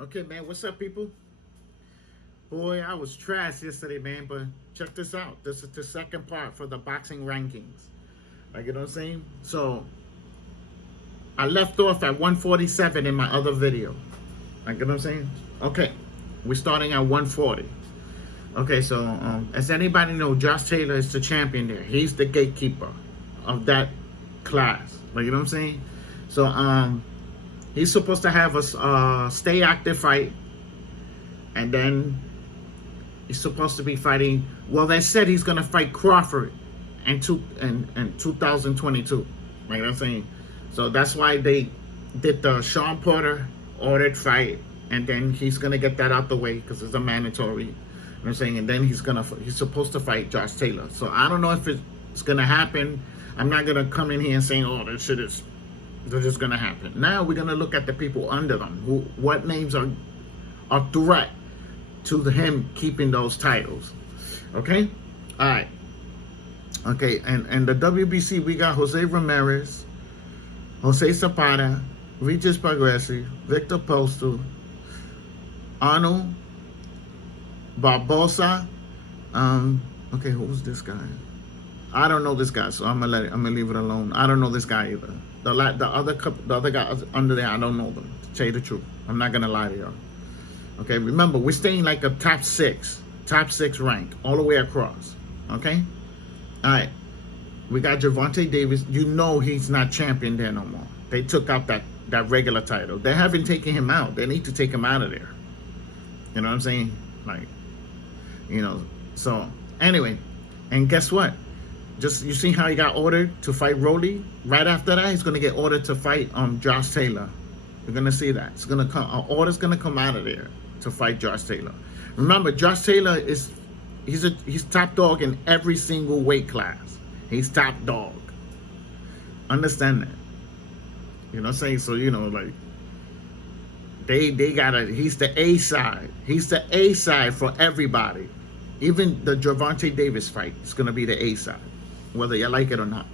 Okay, man, what's up, people? Boy, I was trash yesterday, man, but check this out. This is the second part for the boxing rankings. Like, you know what I'm saying? So, I left off at 147 in my other video. Like, you know what I'm saying? Okay, we're starting at 140. Okay, so, as anybody know, Josh Taylor is the champion there. He's the gatekeeper of that class. Like, you know what I'm saying? So, he's supposed to have a stay active fight, and then he's supposed to be fighting. Well, they said he's gonna fight Crawford in 2022. Like I'm saying, so that's why they did the Sean Porter ordered fight, and then he's gonna get that out the way because it's a mandatory. You know what I'm saying, and then he's supposed to fight Josh Taylor. So I don't know if it's gonna happen. I'm not gonna come in here and saying, oh, this shit is just gonna happen. Now we're gonna look at the people under them. What names are a threat to him keeping those titles. Okay, all right. Okay, and the WBC, we got Jose Ramirez, Jose Zapata, Regis Progressi, Victor Postal, Arnold Barbosa. Okay, who was this guy? I don't know this guy, so I'm gonna leave it alone. I don't know this guy either. The other guys under there, I don't know them. To tell you the truth, I'm not gonna lie to y'all. Okay, remember, we're staying like a top six rank all the way across. Okay, all right. We got Gervonta Davis. You know he's not champion there no more. They took out that regular title. They haven't taken him out. They need to take him out of there. You know what I'm saying? Like, you know. So anyway, and guess what? Just you see how he got ordered to fight Rolly. Right after that, he's gonna get ordered to fight Josh Taylor. You're gonna see that. It's gonna come. An order's gonna come out of there to fight Josh Taylor. Remember, Josh Taylor he's top dog in every single weight class. He's top dog. Understand that. You know what I'm saying? So, you know, like they he's the A side. He's the A side for everybody. Even the Gervonta Davis fight is gonna be the A side, whether you like it or not.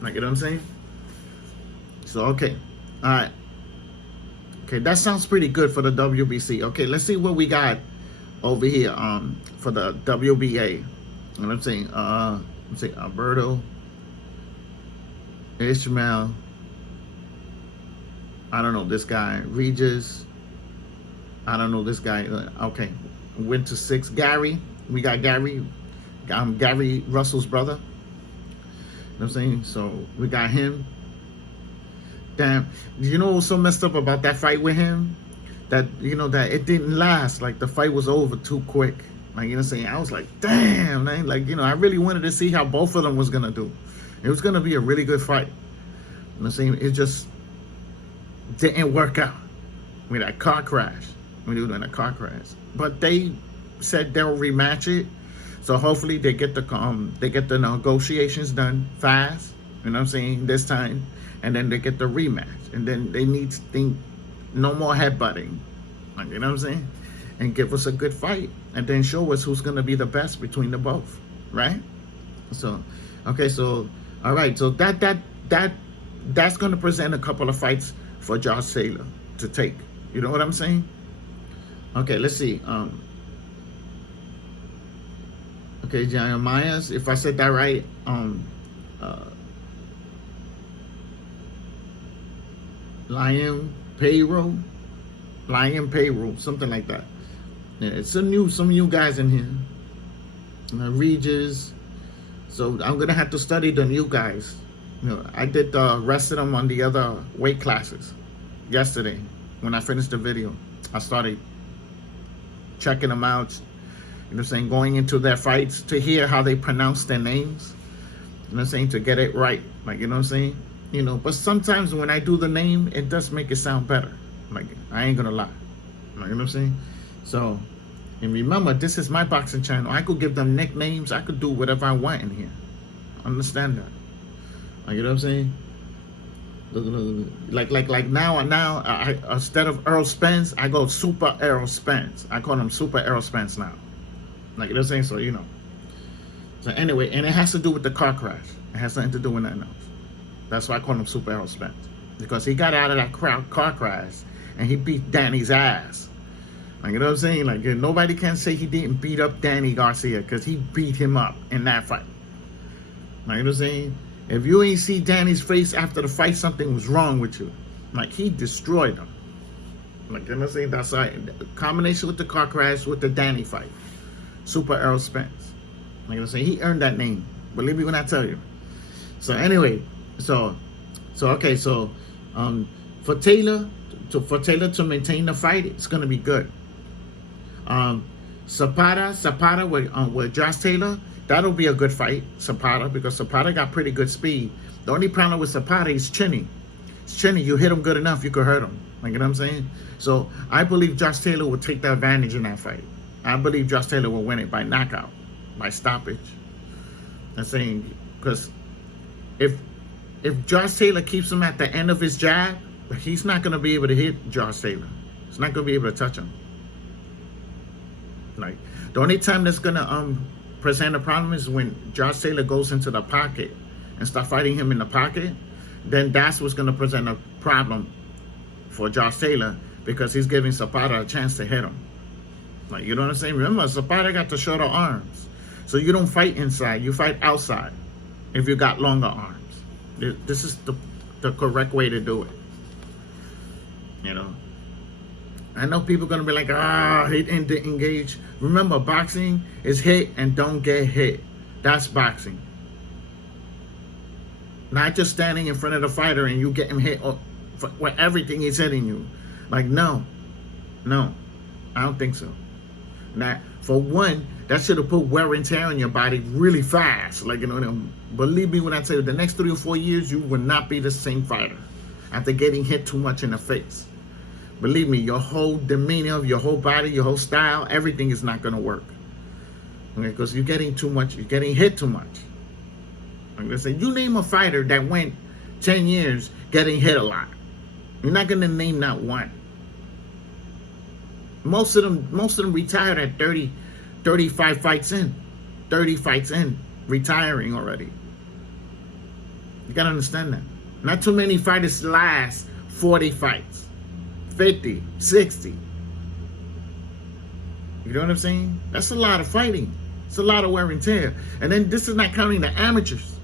Like, you know what I'm saying? So okay. Alright. Okay, that sounds pretty good for the WBC. Okay, let's see what we got over here for the WBA. You know what I'm saying? Let's see, Alberto, Ishmael, I don't know this guy, Regis, I don't know this guy. Okay, went to 6. Gary, we got Gary, Gary Russell's brother. You know what I'm saying? So we got him. Damn, you know what's so messed up about that fight with him? That, you know, that it didn't last. Like, the fight was over too quick. Like, you know what I'm saying? I was like, damn, man. Like, you know, I really wanted to see how both of them was going to do. It was going to be a really good fight. You know what I'm saying? It just didn't work out with that car crash. When they were doing a car crash. But they said they'll rematch it. So hopefully they get the negotiations done fast. You know what I'm saying? This time. And then they get the rematch. And then they need to think no more headbutting. Like, you know what I'm saying? And give us a good fight. And then show us who's going to be the best between the both. Right? So, okay, so, all right. So that's going to present a couple of fights for Josh Taylor to take. You know what I'm saying? Okay, let's see. Okay, Jeremiah's, if I said that right, Lion Payroll, something like that. Yeah, it's some new guys in here. Regis. So I'm gonna have to study the new guys. You know, I did the rest of them on the other weight classes yesterday. When I finished the video, I started checking them out. You know what I'm saying? Going into their fights to hear how they pronounce their names. You know what I'm saying? To get it right. Like, you know what I'm saying? You know, but sometimes when I do the name, it does make it sound better. Like, I ain't gonna lie. Like, you know what I'm saying? So, and remember, this is my boxing channel. I could give them nicknames. I could do whatever I want in here. Understand that? Like, you know what I'm saying? Like now, I, instead of Earl Spence, I go Super Earl Spence. I call him Super Earl Spence now. Like, you know what I'm saying? So, you know. So anyway, and it has to do with the car crash. It has nothing to do with nothing else. That's why I call him Super Earl Spence. Because he got out of that car crash and he beat Danny's ass. Like, you know what I'm saying? Like, nobody can say he didn't beat up Danny Garcia, because he beat him up in that fight. Like, you know what I'm saying? If you ain't see Danny's face after the fight, something was wrong with you. Like, he destroyed him. Like, you know what I'm saying? That's like a combination with the car crash with the Danny fight. Super Errol Spence. Like, you know what I'm saying? He earned that name. Believe me when I tell you. So anyway, for Taylor to maintain the fight, it's gonna be good. Zapata with Josh Taylor, that'll be a good fight. Zapata, because Zapata got pretty good speed. The only problem with Zapata is chinny. It's chinny. You hit him good enough, you could hurt him. Like, you know what I'm saying? So I believe Josh Taylor will take the advantage in that fight. I believe Josh Taylor will win it by knockout, by stoppage. I'm saying, because if Josh Taylor keeps him at the end of his jab, he's not going to be able to hit Josh Taylor. He's not going to be able to touch him. Like, the only time that's going to present a problem is when Josh Taylor goes into the pocket and start fighting him in the pocket. Then that's what's going to present a problem for Josh Taylor, because he's giving Zapata a chance to hit him. Like, you know what I'm saying? Remember, Zapata got the shorter arms. So you don't fight inside, you fight outside if you got longer arms. This is the correct way to do it. You know? I know people are going to be like, he didn't engage. Remember, boxing is hit and don't get hit. That's boxing. Not just standing in front of the fighter and you get him hit with everything he's hitting you. Like, no, I don't think so. Now, for one, that should have put wear and tear on your body really fast. Like, you know, believe me when I tell you, the next 3 or 4 years, you will not be the same fighter after getting hit too much in the face. Believe me, your whole demeanor, your whole body, your whole style, everything is not going to work. Okay, because you're getting too much, you're getting hit too much. Like I said, you name a fighter that went 10 years getting hit a lot. You're not going to name not one. Most of them retired at 30, 35 fights in. 30 fights in, retiring already. You got to understand that. Not too many fighters last 40 fights. 50, 60. You know what I'm saying? That's a lot of fighting. It's a lot of wear and tear. And then this is not counting the amateurs.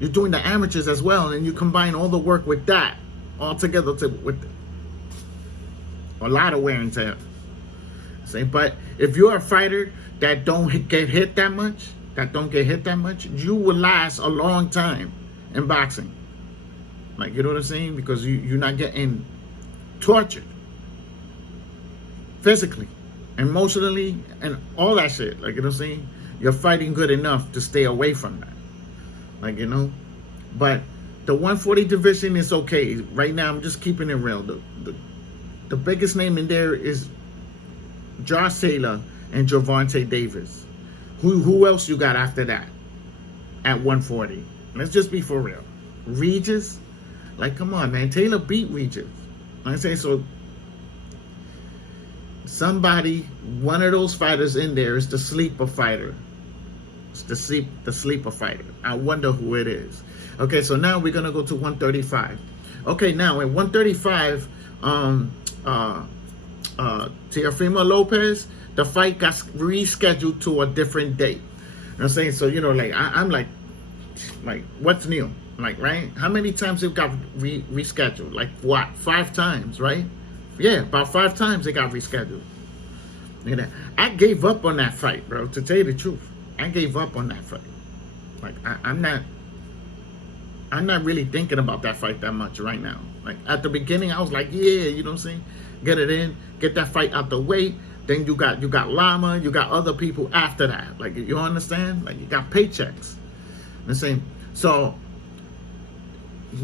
You're doing the amateurs as well, and you combine all the work with that all together with a lot of wear and tear. But if you're a fighter that don't get hit that much, you will last a long time in boxing. Like, you know what I'm saying? Because you're not getting tortured physically, emotionally, and all that shit. Like, you know what I'm saying? You're fighting good enough to stay away from that. Like, you know? But the 140 division is okay. Right now, I'm just keeping it real. The biggest name in there is Josh Taylor and Gervonta Davis. Who else you got after that at 140? Let's just be for real. Regis? Like, come on, man. Taylor beat Regis. I say so. Somebody, one of those fighters in there is the sleeper fighter. It's the sleeper fighter. I wonder who it is. Okay, so now we're gonna go to 135. Okay, now at 135, Teofimo Lopez, the fight got rescheduled to a different date. You know what I'm saying? So, you know, like, I'm like, what's new? Like, right? How many times it got rescheduled? Like, what? 5 times, right? Yeah, about 5 times it got rescheduled. You know, I gave up on that fight, bro, to tell you the truth. I gave up on that fight. Like, I'm not really thinking about that fight that much right now. Like, at the beginning, I was like, yeah, you know what I'm saying? Get it in, get that fight out the way. Then you got Lama, you got other people after that. Like, you understand? Like, you got paychecks. I'm saying, so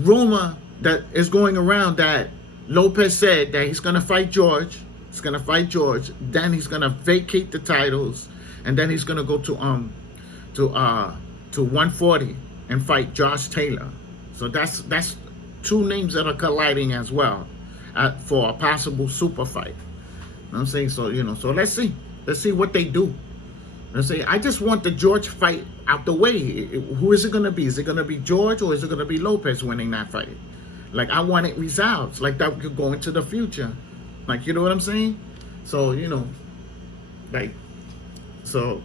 rumor that is going around that Lopez said that he's gonna fight George. He's gonna fight George. Then he's gonna vacate the titles, and then he's gonna go to 140 and fight Josh Taylor. So that's 2 names that are colliding as well for a possible super fight. You know what I'm saying? So, you know, so let's see what they do. Let's say, I just want the George fight out the way. Who is it gonna be? Is it gonna be George, or is it gonna be Lopez winning that fight? Like, I want it resolved. Like, that could go into the future. Like, you know what I'm saying? So, you know, like, so,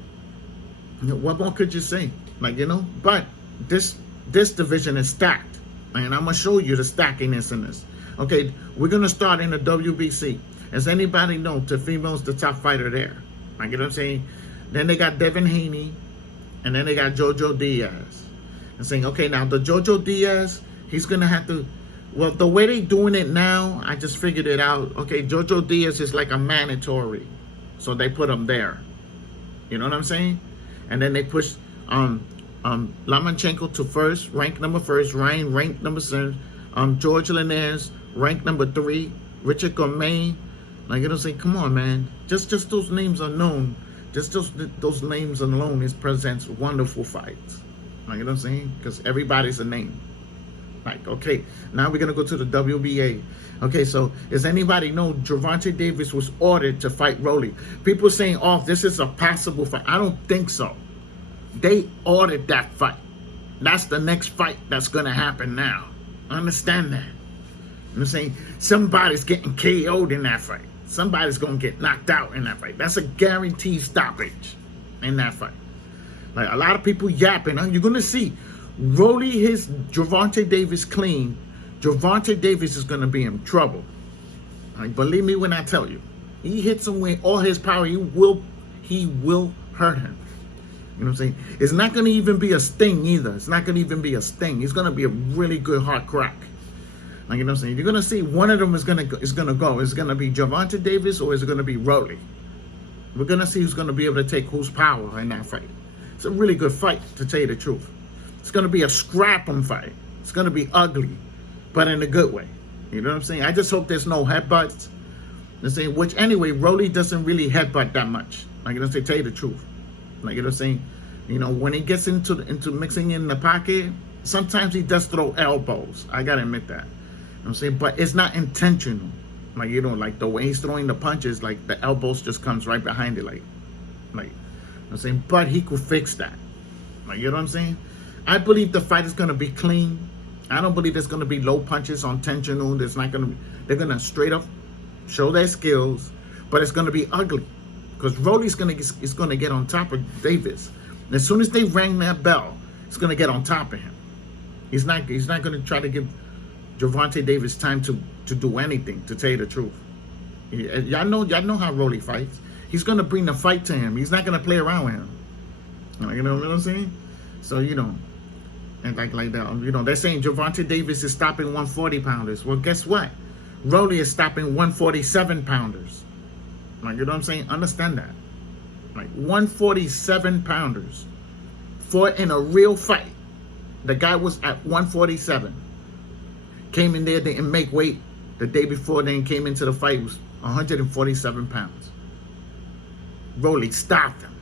you know, what more could you say? Like, you know, but this division is stacked. And I'm going to show you the stackiness in this. Okay, we're going to start in the WBC. As anybody know, Teofimo's the top fighter there. Like, you know what I'm saying? Then they got Devin Haney. And then they got Jojo Diaz. And saying, okay, now the Jojo Diaz, he's going to have to, well, the way they doing it now, I just figured it out. Okay, Jojo Diaz is like a mandatory. So they put him there. You know what I'm saying? And then they push Lomachenko to first, ranked number first. Ryan ranked number 7. George Linares ranked number 3. Richard Gourmet. Like, you know, say, come on, man. Just those names are known. Just those names alone presents wonderful fights. Like, you know what I'm saying? Because everybody's a name. Like, okay, now we're gonna go to the WBA. Okay, so does anybody know Gervonta Davis was ordered to fight Rolly? People saying, oh, this is a possible fight. I don't think so. They ordered that fight. That's the next fight that's gonna happen now. Understand that. I'm saying somebody's getting KO'd in that fight. Somebody's gonna get knocked out in that fight. That's a guaranteed stoppage in that fight. Like, a lot of people yapping. You're gonna see Rolly his Gervonta Davis clean. Gervonta Davis is gonna be in trouble. Like, believe me when I tell you, he hits him with all his power. He will hurt him. You know what I'm saying? It's not gonna even be a sting either. It's not gonna even be a sting. It's gonna be a really good hard crack. Like, you know what I'm saying? You're gonna see one of them is gonna go. It's gonna be Gervonta Davis, or is it gonna be Rolly? We're gonna see who's gonna be able to take whose power in that fight. It's a really good fight, to tell you the truth. It's gonna be a scrap-em fight. It's gonna be ugly, but in a good way. You know what I'm saying? I just hope there's no headbutts. I'm saying, which anyway, Rolly doesn't really headbutt that much. Like, you know, to tell you the truth. Like, you know what I'm saying? You know, when he gets into mixing in the pocket, sometimes he does throw elbows. I gotta admit that. You know what I'm saying? But it's not intentional. Like, you know, like the way he's throwing the punches, like the elbows just comes right behind it, like, you know what I'm saying? But he could fix that. Like, you know what I'm saying? I believe the fight is gonna be clean. I don't believe there's gonna be low punches on tensional. There's not gonna be, they're gonna straight up show their skills, but it's gonna be ugly. Because Rolly's gonna get on top of Davis. And as soon as they ring that bell, it's gonna get on top of him. He's not gonna try to give Gervonta Davis time to do anything, to tell you the truth. Y'all know how Rolly fights. He's gonna bring the fight to him. He's not gonna play around with him. You know what I'm saying? So, you know, and like that, you know, they're saying Gervonta Davis is stopping 140-pounders. Well, guess what? Rolly is stopping 147-pounders. Like, you know what I'm saying? Understand that. Like, 147-pounders fought in a real fight. The guy was at 147. Came in there, didn't make weight. The day before, then came into the fight, was 147 pounds. Rolly stopped him.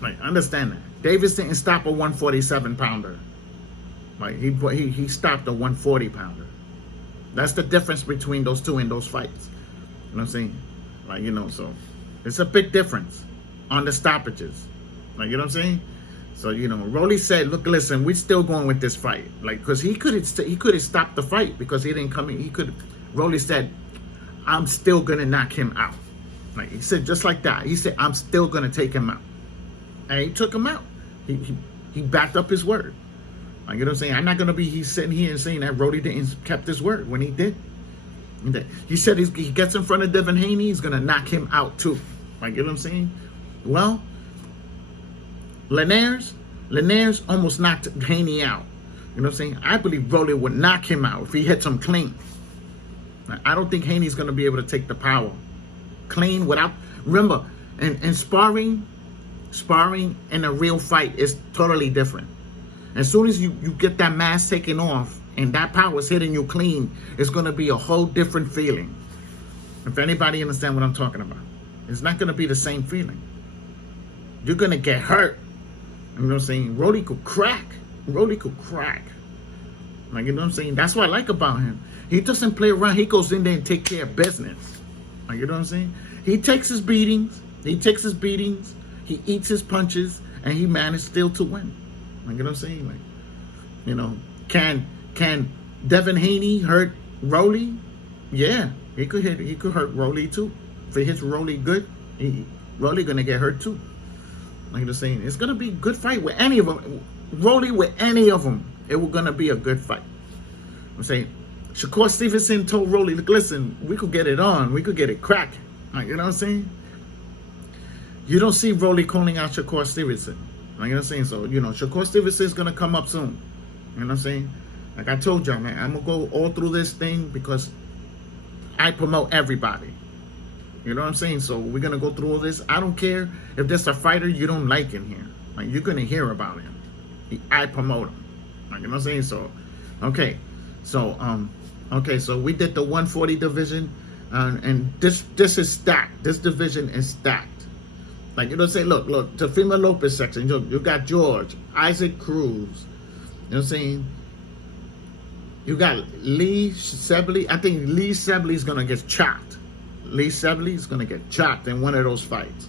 Like, understand that. Davis didn't stop a 147-pounder. Like, he stopped a 140-pounder. That's the difference between those two in those fights. You know what I'm saying? Like, you know, so it's a big difference on the stoppages. Like, you know what I'm saying? So, you know, Rolly said, look, listen, we're still going with this fight. Like, because he could have stopped the fight because he didn't come in. Rolly said, I'm still going to knock him out. Like, he said just like that. He said, I'm still going to take him out. And he took him out. He backed up his word. Like, you know what I'm saying? I'm not going to be he's sitting here and saying that Rolly didn't kept his word when he did. He said he gets in front of Devin Haney, he's going to knock him out too. Like, you know what I'm saying? Well, Linares almost knocked Haney out. You know what I'm saying? I believe Rolly would knock him out if he hits him clean. I don't think Haney's going to be able to take the power. Clean without... Remember, in sparring in a real fight is totally different. As soon as you get that mask taken off and that power is hitting you clean, it's going to be a whole different feeling. If anybody understand what I'm talking about. It's not going to be the same feeling. You're going to get hurt. You know what I'm saying? Rolly could crack. Rolly could crack. Like, you know what I'm saying? That's what I like about him. He doesn't play around. He goes in there and take care of business. Like, you know what I'm saying? He takes his beatings. He eats his punches. And he managed still to win. Like, you know what I'm saying? Like, you know, can Devin Haney hurt Rolly? Yeah. He could hurt Rolly too. If he hits Rolly good, Rolly gonna get hurt too. Like I'm saying, it's gonna be a good fight with any of them. Rolly with any of them, it was gonna be a good fight. I'm saying, Shakur Stevenson told Rolly, look, listen, we could get it on, we could get it cracking. Like, you know what I'm saying? You don't see Rolly calling out Shakur Stevenson. Like, you know what I'm saying? So, you know, Shakur Stevenson is gonna come up soon. You know what I'm saying? Like I told y'all, man, I'm gonna go all through this thing because I promote everybody. You know what I'm saying? So we're gonna go through all this. I don't care if there's a fighter you don't like in here. Like, you're gonna hear about him. I promote him. Like, you know what I'm saying? So, okay. So, so we did the 140 division, and this is stacked. This division is stacked. Like, you know, say, look, Teofimo Lopez section. You got George, Isaac Cruz. You know what I'm saying? You got Lee Sebley. I think Lee Sebley is gonna get chopped. Lee Sebley is gonna get chopped in one of those fights.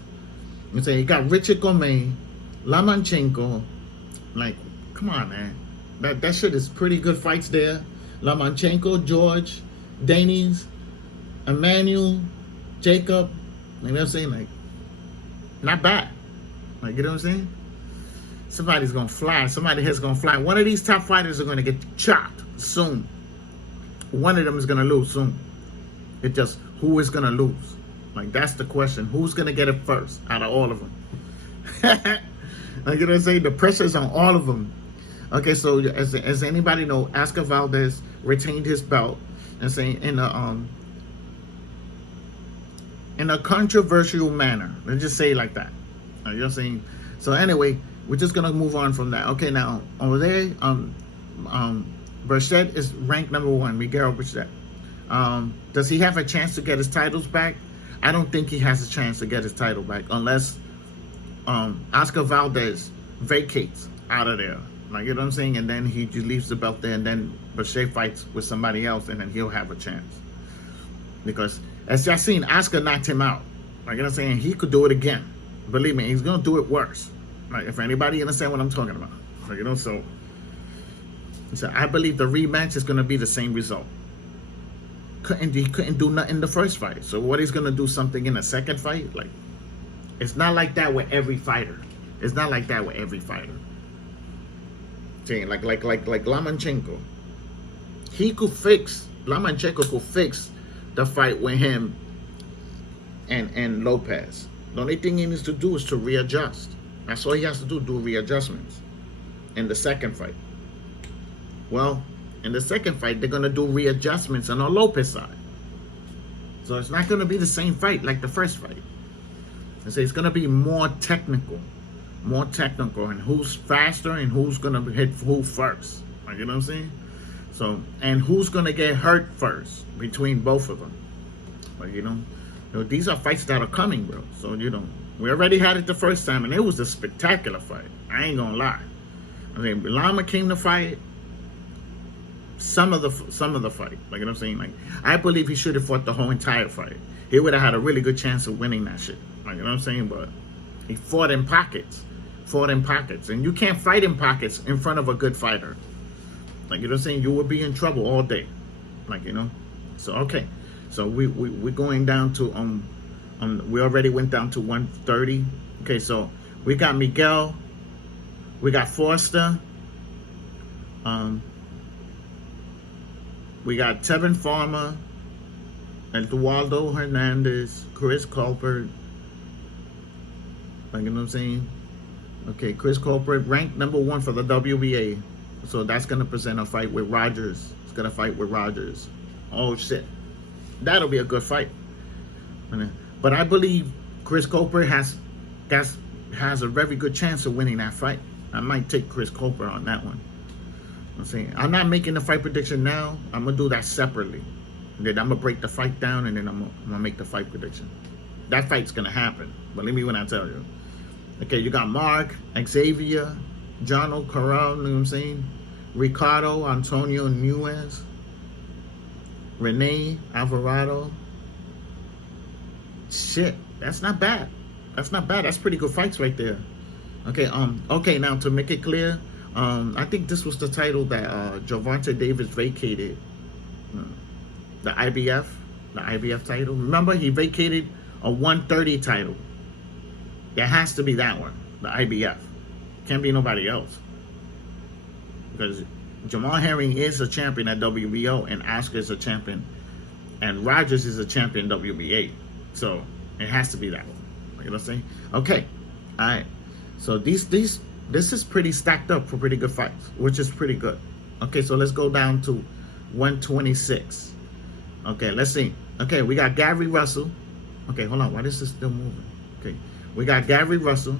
You know, you got Richard Gomez, Lomachenko. Like, come on, man. That shit is pretty good fights there. Lomachenko, George, Danes, Emmanuel, Jacob. You know what I'm saying? Like, not bad. Like, you know what I'm saying? Somebody's gonna fly. Somebody's head's gonna fly. One of these top fighters are gonna get chopped soon. One of them is gonna lose soon. It just, who is gonna lose? Like, that's the question. Who's gonna get it first out of all of them? Like, you know what I'm saying? The pressure's on all of them. Okay, so as anybody know, Oscar Valdez retained his belt and saying in a controversial manner. Let's just say it like that. You know what I'm saying? So anyway, we're just gonna move on from that. Okay, now over there, Burchett is ranked #1. Miguel Burchett. Does he have a chance to get his titles back? I don't think he has a chance to get his title back unless Oscar Valdez vacates out of there. Like, you know what I'm saying? And then he just leaves the belt there, and then Burchett fights with somebody else, and then he'll have a chance. Because as y'all seen, Oscar knocked him out. Like, you know what I'm saying? He could do it again. Believe me, he's gonna do it worse. Like, if anybody understand what I'm talking about. Like, you know, so I believe the rematch is gonna be the same result. He couldn't do nothing in the first fight. So what, he's gonna do something in the second fight? Like, it's not like that with every fighter. It's not like that with every fighter. See, like Lomachenko. Lomachenko could fix the fight with him and Lopez. The only thing he needs to do is to readjust. That's all he has to do readjustments in the second fight. Well, in the second fight, they're going to do readjustments on the Lopez side. So it's not going to be the same fight like the first fight. I say it's going to be more technical, and who's faster and who's going to hit who first. Like, you know what I'm saying? So, and who's going to get hurt first between both of them. Like, you know, these are fights that are coming, bro. So, you know, we already had it the first time, and it was a spectacular fight. I ain't going to lie. I mean, Lama came to fight some of the fight. Like, you know what I'm saying? Like, I believe he should have fought the whole entire fight. He would have had a really good chance of winning that shit. Like, you know what I'm saying? But he fought in pockets. And you can't fight in pockets in front of a good fighter. Like, you know what I'm saying? You will be in trouble all day. Like, you know? So, okay. So, we're going down to, we already went down to 130. Okay, so we got Miguel. We got Foster. We got Tevin Farmer, Eduardo Hernandez, Chris Colbert. Like, you know what I'm saying? Okay, Chris Colbert ranked #1 for the WBA. So that's going to present a fight with Rogers. It's going to fight with Rogers. Oh, shit. That'll be a good fight. But I believe Chris Colbert has a very good chance of winning that fight. I might take Chris Colbert on that one. I'm saying, I'm not making the fight prediction now. I'm going to do that separately. And then I'm going to break the fight down, and then I'm going to make the fight prediction. That fight's going to happen. Believe me when I tell you. Okay, you got Mark, Xavier, John O'Carroll, you know what I'm saying? Ricardo, Antonio Nuez, Rene Alvarado. Shit, that's not bad. That's pretty good fights right there. Okay, okay, now to make it clear, I think this was the title that Gervonta Davis vacated. The IBF. the IBF title. Remember, he vacated a 130 title. There has to be that one, the IBF. Can't be nobody else. Because Jamal Herring is a champion at WBO, and Oscar is a champion, and Rogers is a champion WBA. So it has to be that one. You know what I'm saying? Okay, all right. So this is pretty stacked up for pretty good fights, which is pretty good. Okay, so let's go down to 126. Okay, let's see. Okay, we got Gary Russell. Okay, hold on. Why is this still moving? Okay, we got Gary Russell.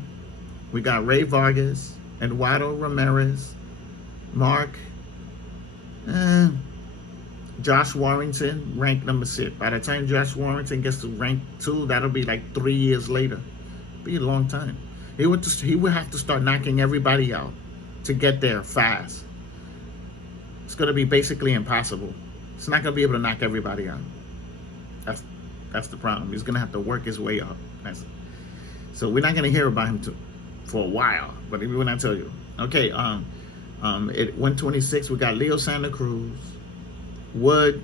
We got Ray Vargas, Eduardo Ramirez, Mark, Josh Warrington, ranked number 6. By the time Josh Warrington gets to rank 2, that'll be like 3 years later. Be a long time. He would have to start knocking everybody out to get there fast. It's going to be basically impossible. He's not going to be able to knock everybody out. That's the problem. He's going to have to work his way up. So we're not going to hear about him for a while. But when I tell you, okay, at 126 we got Leo Santa Cruz, Wood,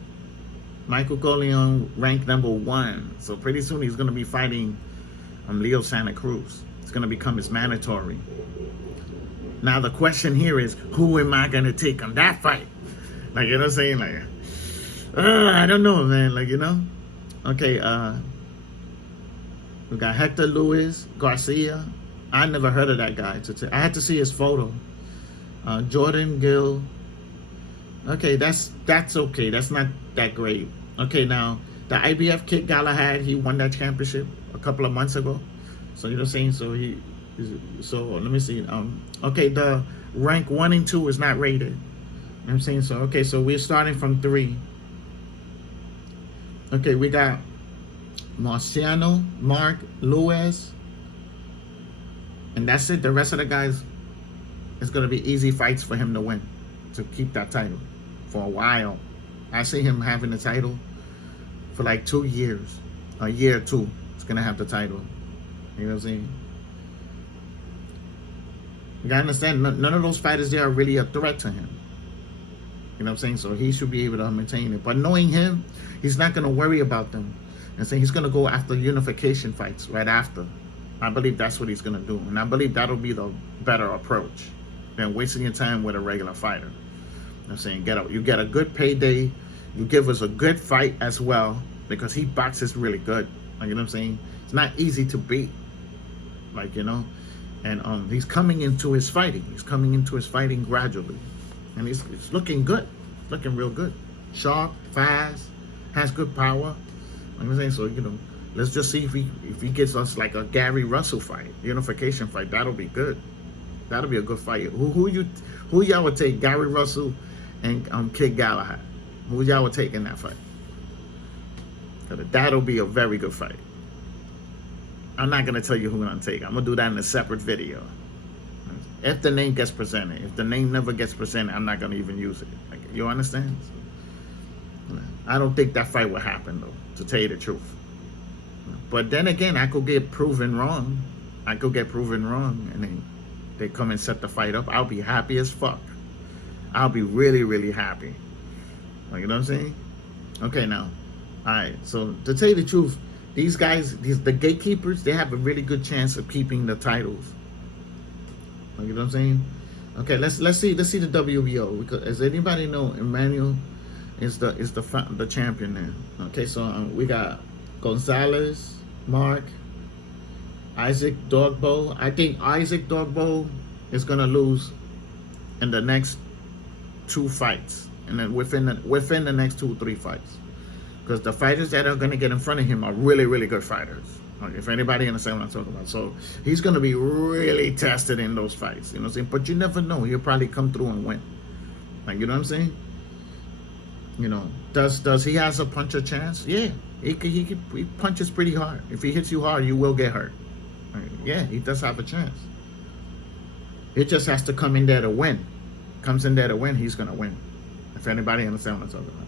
Michael Corleone, ranked number 1. So pretty soon he's going to be fighting Leo Santa Cruz. It's going to become his mandatory. Now the question here is, who am I going to take on that fight? Like, you know what I'm saying? Like, I don't know, man. Like, you know? Okay, we got Hector Luis Garcia. I never heard of that guy. I had to see his photo. Jordan Gill. Okay, that's okay. That's not that great. Okay, now the IBF Kid Galahad, he won that championship a couple of months ago. So you know what I'm saying? So let me see. Okay, the rank 1 and 2 is not rated. You know what I'm saying? So okay, so we're starting from 3. Okay, we got Marciano, Mark, Lewis, and that's it. The rest of the guys, it's gonna be easy fights for him to win, to keep that title for a while. I see him having the title for like 2 years, a year or 2. It's gonna have the title. You know what I'm saying? You gotta understand, none of those fighters there are really a threat to him. You know what I'm saying? So he should be able to maintain it. But knowing him, he's not gonna worry about them. And so he's gonna go after unification fights right after. I believe that's what he's gonna do. And I believe that'll be the better approach than wasting your time with a regular fighter. You know what I'm saying? You get a good payday, you give us a good fight as well, because he boxes really good. Like, you know what I'm saying? It's not easy to beat. Like, you know, and he's coming into his fighting. He's coming into his fighting gradually, and he's looking good, looking real good, sharp, fast, has good power. Like I'm saying, so you know, let's just see if he gets us like a Gary Russell fight, unification fight. That'll be good. That'll be a good fight. Who y'all would take? Gary Russell and Kid Galahad. Who y'all would take in that fight? That'll be a very good fight. I'm not going to tell you who I'm going to take. I'm going to do that in a separate video. If the name gets presented. If the name never gets presented, I'm not going to even use it. Like, you understand? I don't think that fight will happen, though, to tell you the truth. But then again, I could get proven wrong. And then they come and set the fight up. I'll be happy as fuck. I'll be really, really happy. Like, you know what I'm saying? Okay, now. All right. So, to tell you the truth, these guys, the gatekeepers, they have a really good chance of keeping the titles. You know what I'm saying? Okay, let's see the WBO, because as anybody know, Emmanuel is the champion now. Okay, so we got Gonzalez, Mark, Isaac Dogbo. I think Isaac Dogbo is gonna lose in the next 2 fights, and then within the next 2 or 3 fights. Because the fighters that are going to get in front of him are really, really good fighters. Like, if anybody understands what I'm talking about. So he's going to be really tested in those fights. You know what I'm saying? But you never know. He'll probably come through and win. Like, you know what I'm saying? You know, does he has a puncher chance? Yeah. He punches pretty hard. If he hits you hard, you will get hurt. Yeah, he does have a chance. It just has to come in there to win. Comes in there to win, he's going to win. If anybody understands what I'm talking about.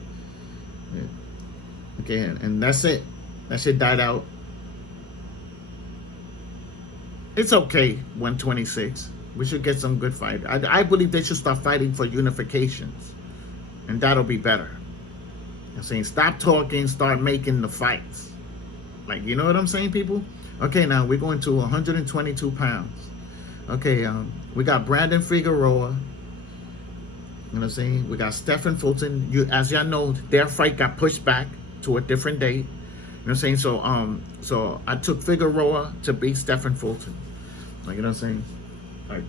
Yeah. Okay, and that's it. That shit died out. It's okay, 126. We should get some good fight. I believe they should start fighting for unifications. And that'll be better. I'm saying stop talking, start making the fights. Like, you know what I'm saying, people? Okay, now we're going to 122 pounds. Okay, we got Brandon Figueroa. You know what I'm saying? We got Stephen Fulton. As y'all know, their fight got pushed back to a different date. You know what I'm saying? So I took Figueroa to beat Stephen Fulton. Like, you know what I'm saying? Like,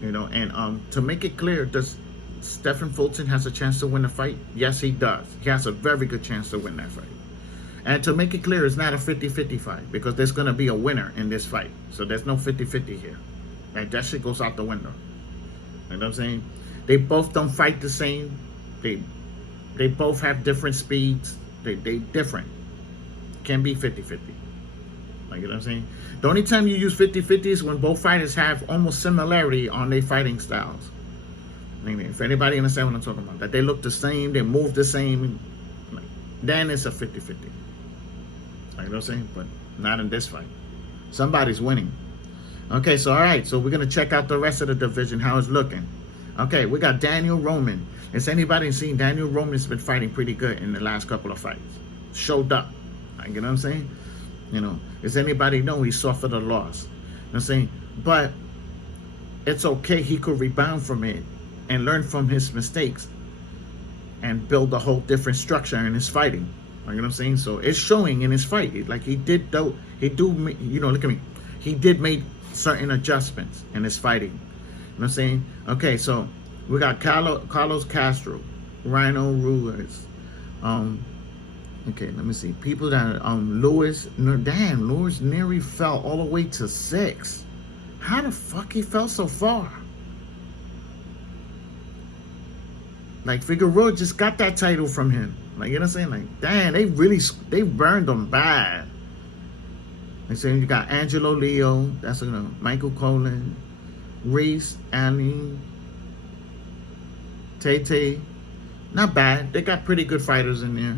you know, and to make it clear, does Stephen Fulton has a chance to win the fight? Yes, he does. He has a very good chance to win that fight. And to make it clear, it's not a 50-50 fight because there's going to be a winner in this fight. So there's no 50-50 here. Like, that shit goes out the window. You know what I'm saying? They both don't fight the same. They both have different speeds. They different. Can't be 50-50. Like, you know what I'm saying? The only time you use 50-50 is when both fighters have almost similarity on their fighting styles. If anybody understand what I'm talking about, that they look the same, they move the same, like, then it's a 50-50. Like, you know what I'm saying? But not in this fight. Somebody's winning. Okay, so all right, so we're gonna check out the rest of the division, how it's looking. Okay, we got Daniel Roman. Has anybody seen Daniel Roman's been fighting pretty good in the last couple of fights? Showed up. Like, you know what I'm saying? You know, does anybody know he suffered a loss? You know what I'm saying? But it's okay, he could rebound from it and learn from his mistakes and build a whole different structure in his fighting. Like, you know what I'm saying? So it's showing in his fight. Like, you know, look at me. He did make certain adjustments in his fighting. You know what I'm saying? Okay, so we got Carlos Castro, Rhino Ruiz. Okay, let me see. People that Lewis Neri fell all the way to 6. How the fuck he fell so far? Like, Figueroa just got that title from him. Like, you know what I'm saying? Like, damn, they burned him bad. They saying you got Angelo Leo, that's, you know, Michael Colin, Reese, Allen, Tate. Not bad. They got pretty good fighters in there.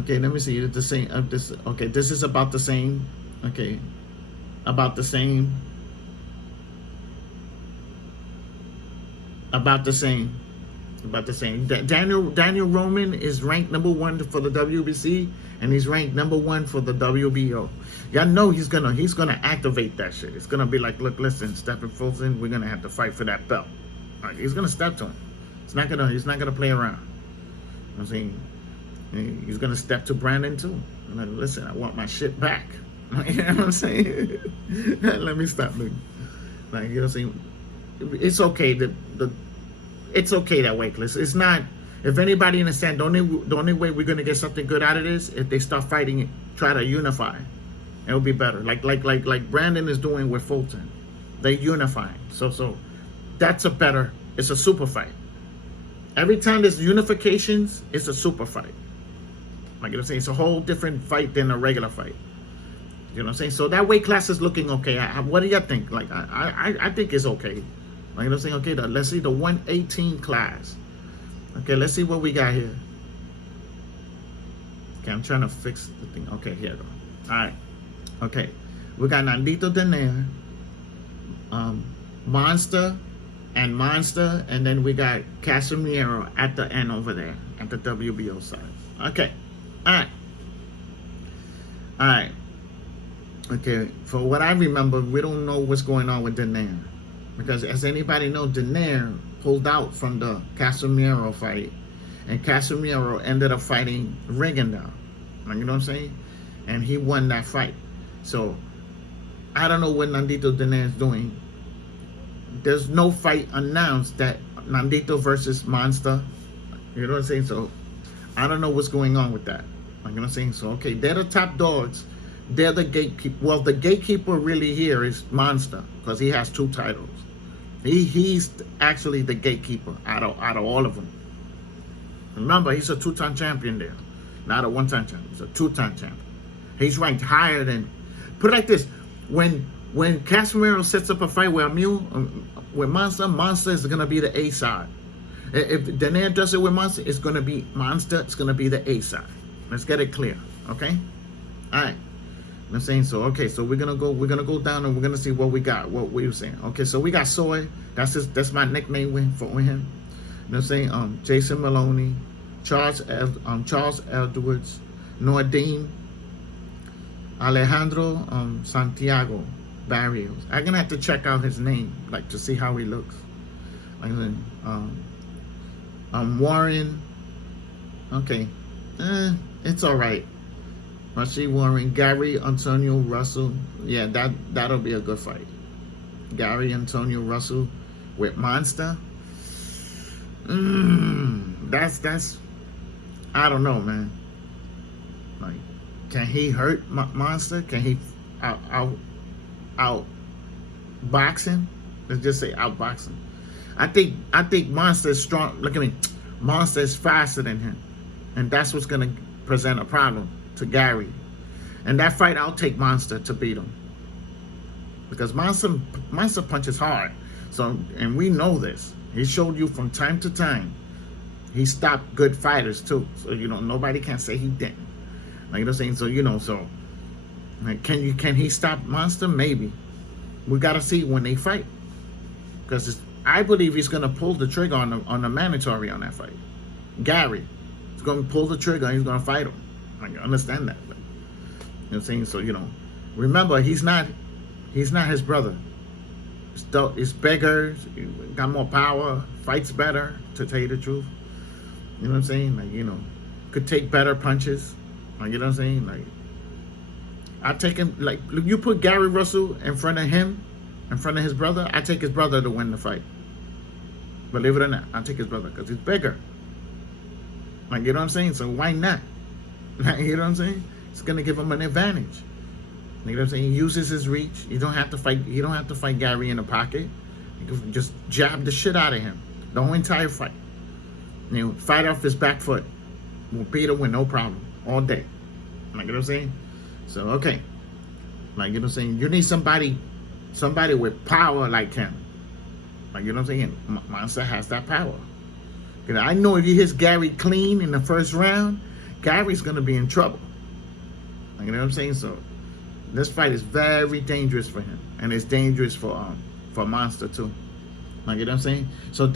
Okay, let me see. It's the same. Okay, this is about the same. Okay, about the same. About the same. Daniel Roman is ranked #1 for the WBC, and he's ranked #1 for the WBO. Y'all know he's gonna activate that shit. It's gonna be like, look, listen, Stephen Fulton, we're gonna have to fight for that belt. Like, he's gonna step to him. He's not gonna play around. You know what I'm saying? He's gonna step to Brandon too. Like, listen, I want my shit back. Like, you know what I'm saying? Let me stop. Like, you know what I'm saying? It's okay. It's okay that way, Chris. It's not. If anybody understand, the only way we're gonna get something good out of this, if they start fighting, try to unify. It'll be better. Like Brandon is doing with Fulton. They unifying. So that's it's a super fight. Every time there's unifications, it's a super fight. Like, you know what I'm saying? It's a whole different fight than a regular fight. You know what I'm saying? So that weight class is looking okay. What do you think? Like, I think it's okay. Like, you know what I'm saying? Okay, let's see the 118 class. Okay, let's see what we got here. Okay, I'm trying to fix the thing. Okay, here we go. All right. Okay, we got Nandito Donaire, Monster, and then we got Casemiro at the end over there at the WBO side. Okay, all right. Okay, for what I remember, we don't know what's going on with Donaire, because as anybody knows, Donaire pulled out from the Casemiro fight, and Casemiro ended up fighting Rigondeaux. You know what I'm saying? And he won that fight. So I don't know what Nandito Donaire is doing. There's no fight announced that Nandito versus Monster. You know what I'm saying? So I don't know what's going on with that. You know what I'm saying? So okay, they're the top dogs. They're the gatekeeper. Well, the gatekeeper really here is Monster, because he has 2 titles. He's actually the gatekeeper out of all of them. Remember, he's a 2-time champion there, not a 1-time champion. He's a 2-time champion. He's ranked higher than. Put it like this: when Casemiro sets up a fight with with Monster is gonna be the A side. If Donaire does it with Monster, it's gonna be Monster. It's gonna be the A side. Let's get it clear, okay? All right. I'm saying, so okay, so we're gonna go down and we're gonna see what we got, what we were saying. Okay, so we got Soy. That's my nickname for him. You know what I'm saying? Jason Maloney, Charles Edwards, Nordine, Alejandro Santiago Barrios. I'm gonna have to check out his name, like to see how he looks. Like Warren. Okay, it's all right. Rasheed Warren, Gary Antonio Russell. Yeah, that'll be a good fight. Gary Antonio Russell with Monster. That's I don't know, man. Like, can he hurt Monster? Can he out boxing? Let's just say out boxing. I think Monster is strong. Look at me. Monster is faster than him, and that's what's gonna present a problem to Gary. And that fight, I'll take Monster to beat him, because Monster punches hard. So, and we know this. He showed you from time to time. He stopped good fighters too. So nobody can say he didn't. Like, you know what I'm saying? So so like, can he stop Monster? Maybe. We gotta see when they fight, because I believe he's gonna pull the trigger on the mandatory on that fight. Gary is gonna pull the trigger and he's gonna fight him. I understand that. But, you know what I'm saying? So remember, he's not his brother. He's bigger, got more power, fights better, to tell you the truth. You know what I'm saying? Like, could take better punches. Like, you know what I'm saying? Like, I take him, like, you put Gary Russell in front of him, in front of his brother, I take his brother to win the fight. Believe it or not, I take his brother because he's bigger. Like, you know what I'm saying? So why not? You know what I'm saying? It's gonna give him an advantage. You know what I'm saying? He uses his reach. You don't have to fight Gary in the pocket. You can just jab the shit out of him the whole entire fight. Fight off his back foot. We'll beat him with no problem all day. Like, you know what I'm saying? So okay. Like, you know what I'm saying? You need somebody with power like him. Like, you know what I'm saying? Monster has that power. I know if he hits Gary clean in the first round, Gary's gonna be in trouble. Like, you know what I'm saying? So this fight is very dangerous for him, and it's dangerous for Monster too. Like, you know what I'm saying? So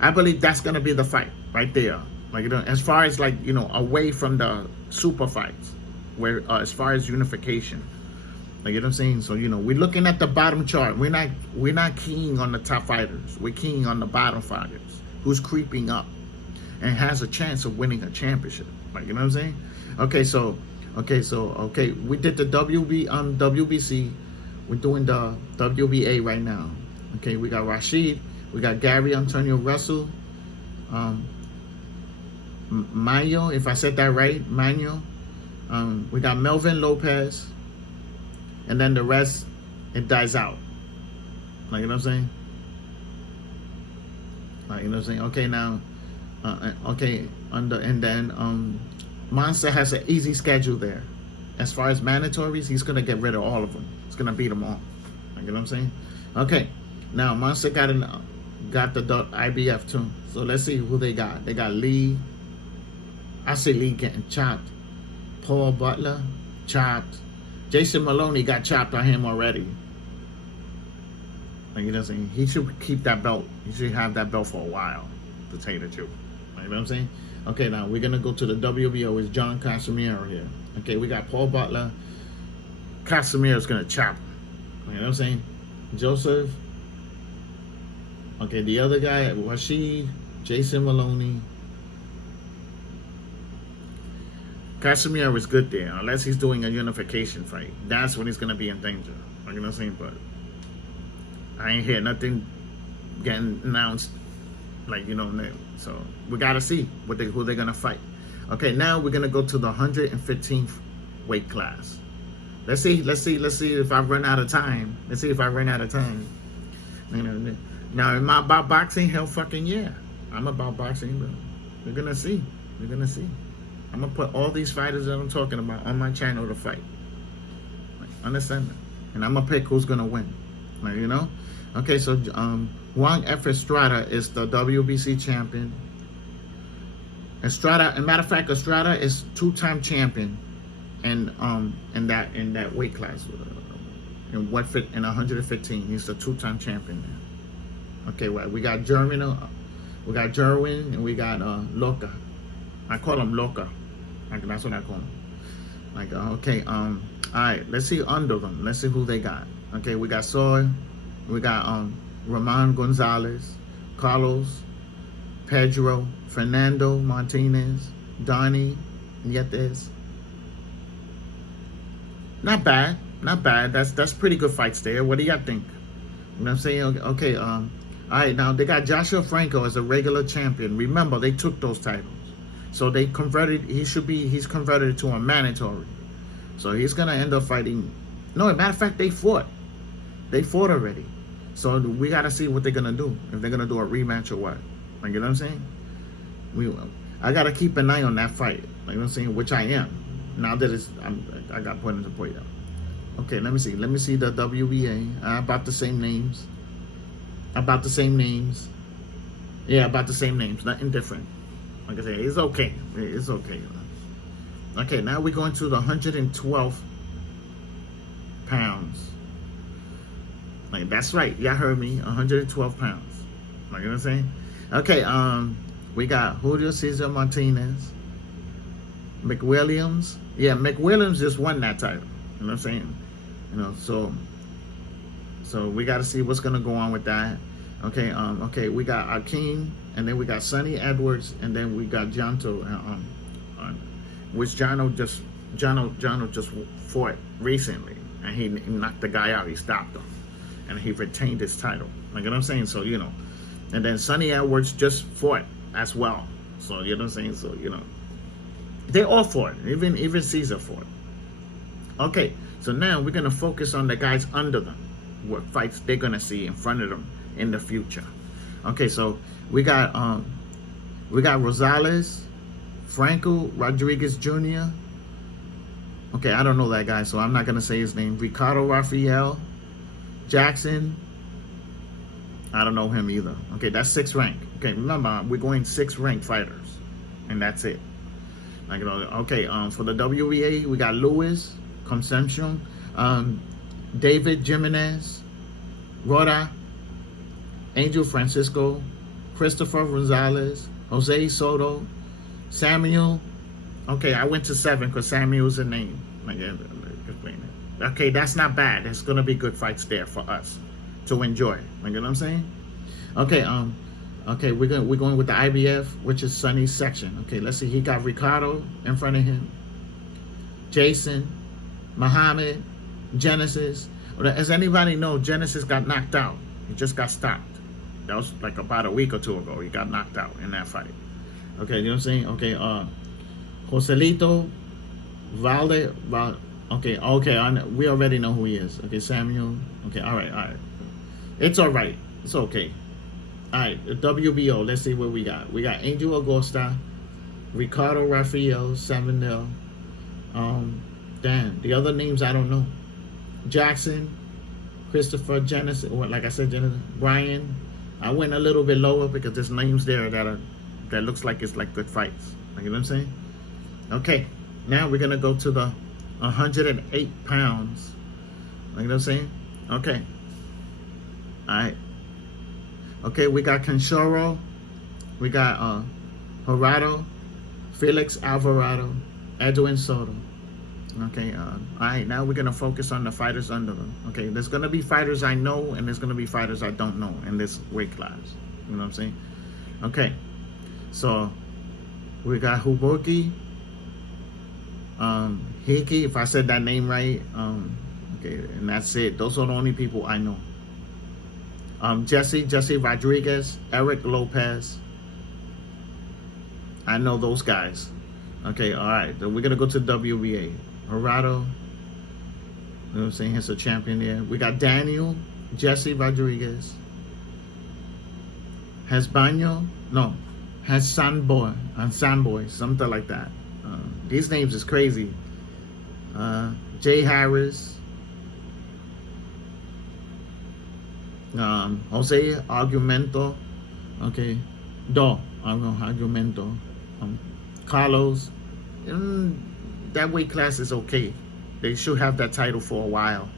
I believe that's gonna be the fight right there. Like, as far as like, away from the super fights, where as far as unification. Like, you know what I'm saying? So we're looking at the bottom chart. We're not keying on the top fighters. We're keying on the bottom fighters who's creeping up and has a chance of winning a championship. Like, you know what I'm saying? Okay, so we did the WBC. We're doing the WBA right now. Okay, we got Rasheed, we got Gary Antonio Russell, Mayo, if I said that right, Mayo. We got Melvin Lopez, and then the rest, it dies out. Like, you know what I'm saying? Like, you know what I'm saying? Okay, now, okay, and then Monster has an easy schedule there. As far as mandatories, he's gonna get rid of all of them. He's gonna beat them all. Like, you know what I'm saying? Okay, now Monster got the IBF too. So let's see who they got. They got Lee. I see Lee getting chopped. Paul Butler, chopped. Jason Maloney got chopped on him already. Like, you know what I'm saying? He should keep that belt. He should have that belt for a while, to tell you the truth. Like, you know what I'm saying? Okay, now we're gonna go to the WBO. It's John Casimiro here. Okay, we got Paul Butler. Casimiro's gonna chop him. You know what I'm saying? Joseph. Okay, the other guy, Rasheed, Jason Maloney. Casimiro is good there, unless he's doing a unification fight. That's when he's gonna be in danger. Like, you know what I'm saying? But I ain't hear nothing getting announced. Like, so we gotta see who they're gonna fight. Okay, now we're gonna go to the 115th weight class. Let's see if I run out of time. Let's see if I run out of time. Now, am I about boxing? Hell fucking yeah. I'm about boxing, but we're gonna see. We're gonna see. I'm gonna put all these fighters that I'm talking about on my channel to fight. Like, understand that? And I'm gonna pick who's gonna win. Like, Okay, so Juan F. Estrada is the WBC champion. Estrada, as a matter of fact, Estrada is two-time champion in that weight class. In 115, he's the two-time champion there. Okay, well, we got German, and we got Loca. I call him Loca. Like, that's what I call him. Like, okay, all right, let's see under them. Let's see who they got. Okay, we got Soy, we got Ramon Gonzalez, Carlos, Pedro, Fernando Martinez, Donnie Nietes. Not bad, not bad. That's pretty good fights there. What do you think? You know what I'm saying? Okay, all right, now they got Joshua Franco as a regular champion. Remember, they took those titles. So they converted, he's converted it to a mandatory. So he's going to end up fighting. No, as a matter of fact, they fought. They fought already. So we got to see what they're going to do. If they're going to do a rematch or what. Like, you know what I'm saying? I got to keep an eye on that fight. Like, you know what I'm saying? Which I am. Now that I got put into point out. Okay, let me see. Let me see the WBA. About the same names. About the same names. Yeah, about the same names. Nothing different. Like I said, it's okay. It's okay. Okay, now we're going to the 112 pounds. Like, that's right. Y'all heard me. 112 pounds. Like, you know what I'm saying? Okay, we got Julio Cesar Martinez. McWilliams. Yeah, McWilliams just won that title. You know what I'm saying? You know, so we got to see what's going to go on with that. Okay, okay, we got Akeem, and then we got Sonny Edwards, and then we got Jonto, which Jono just fought recently, and he knocked the guy out. He stopped him, and he retained his title. Like, you know what I'm saying? So, you know, and then Sonny Edwards just fought as well. So, you know what I'm saying? So, you know, they all fought. Even Caesar fought. Okay, so now we're gonna focus on the guys under them, what fights they're gonna see in front of them in the future. Okay, so we got Rosales, Franco Rodriguez Jr. Okay, I don't know that guy, so I'm not gonna say his name. Ricardo Rafael Jackson. I don't know him either. Okay, that's 6th rank. Okay, remember, we're going 6th ranked fighters, and that's it. Like, you know, okay, for the WBA, we got Luis Concepcion, David Jimenez, Roda, Angel Francisco, Christopher Rosales, Jose Soto, Samuel. Okay, I went to 7 because Samuel's a name. Like, explain it. Okay, that's not bad. There's gonna be good fights there for us to enjoy. Like, you know what I'm saying? Okay, okay, we're going with the IBF, which is Sonny's section. Okay, let's see. He got Ricardo in front of him, Jason, Muhammad, Genesis. As anybody know, Genesis got knocked out. He just got stopped. That was like about a week or 2 ago. He got knocked out in that fight. Okay, you know what I'm saying? Okay, Joselito, Valde, okay, we already know who he is. Okay, Samuel. Okay, all right. It's all right. It's okay. All right, the WBO. Let's see what we got. We got Angel Agosta, Ricardo Rafael, 7-0. Damn, the other names I don't know. Jackson, Christopher, Genesis, or like I said, Genesis, Brian. I went a little bit lower because there's names there that looks like it's like good fights. Like, you know what I'm saying? Okay, now we're gonna go to the 108 pounds. Like, you know what I'm saying? Okay. All right. Okay, we got Canchoro, we got Gerardo, Felix Alvarado, Edwin Soto. Okay, all right, now we're going to focus on the fighters under them. Okay, there's going to be fighters I know, and there's going to be fighters I don't know in this weight class. You know what I'm saying? Okay, so we got Huboki, Hiki, if I said that name right. Okay, and that's it. Those are the only people I know. Jesse Rodriguez, Eric Lopez. I know those guys. Okay, all right. So we're gonna go to WBA. Gerardo. You know what I'm saying? He's a champion there. We got Daniel, Jesse Rodriguez, Hasbanyo, no, Sanboy, something like that. These names is crazy. Jay Harris. Jose Argumento, okay, Argumento, Carlos. That weight class is okay. They should have that title for a while.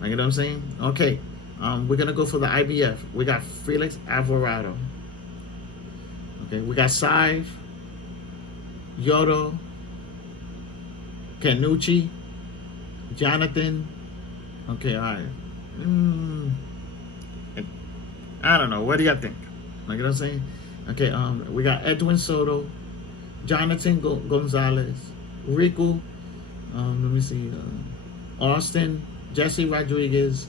Like, you know what I'm saying? Okay, we're gonna go for the IBF. We got Felix Alvarado. Okay, we got Saiv, Yodo, Kenuchi, Jonathan. Okay, all right. I don't know. What do you think? Like, you know what I'm saying? Okay, we got Edwin Soto, Jonathan Gonzalez, Rico, let me see, Austin, Jesse Rodriguez.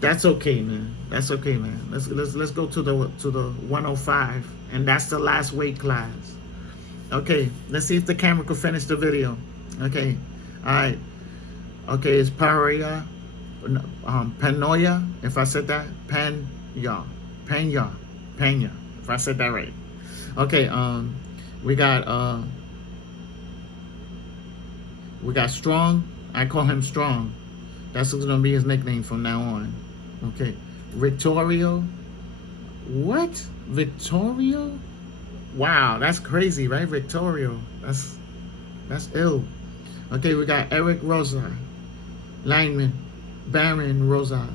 That's okay, man. That's okay, man. Let's go to the 105, and that's the last weight class. Okay, let's see if the camera could finish the video. Okay, all right. Okay, it's Panoya. If I said that, Pena. If I said that right. Okay, we got Strong. I call him Strong. That's gonna be his nickname from now on. Okay, Victorio. What? Victorio? Wow, that's crazy, right? Victorio. That's ill. Okay, we got Eric Rosa, Lineman, Baron Rosa,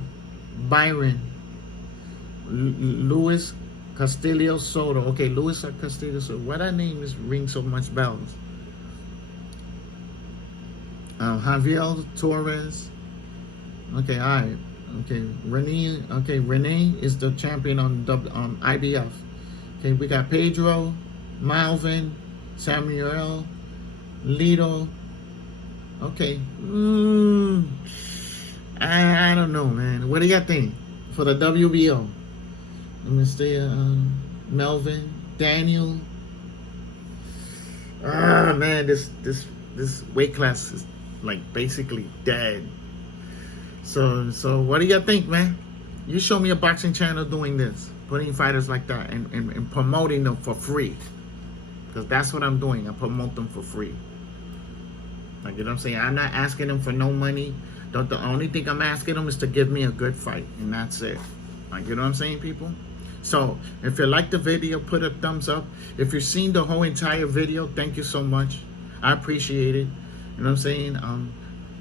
Byron, Luis Castillo Soto. Okay, Luis Castillo Soto. Why that name is ring so much bells? Javier Torres. Okay, all right. Okay, Renee. Okay, Renee is the champion on IBF. Okay, we got Pedro, Malvin, Samuel, Lito. Okay. I don't know, man. What do you think for the WBO? Let me see. Melvin, Daniel. Man, this weight class is like basically dead. So what do you think, man? You show me a boxing channel doing this, putting fighters like that and promoting them for free, because that's what I'm doing. I promote them for free. Like, you know what I'm saying? I'm not asking them for no money. The only thing I'm asking them is to give me a good fight, and that's it. Like, you know what I'm saying, people? So if you like the video, put a thumbs up. If you've seen the whole entire video, thank you so much. I appreciate it. You know what I'm saying?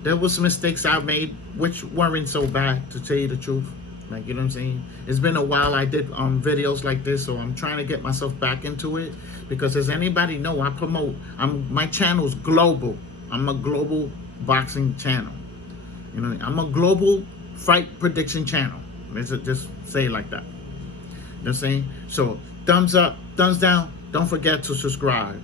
There was some mistakes I made, which weren't so bad, to tell you the truth. Like, you know what I'm saying? It's been a while I did videos like this, so I'm trying to get myself back into it. Because as anybody know, I promote, my channel's global. I'm a global boxing channel. You know, I'm a global fight prediction channel. Let's just say it like that. You know what I'm saying? So thumbs up, thumbs down. Don't forget to subscribe.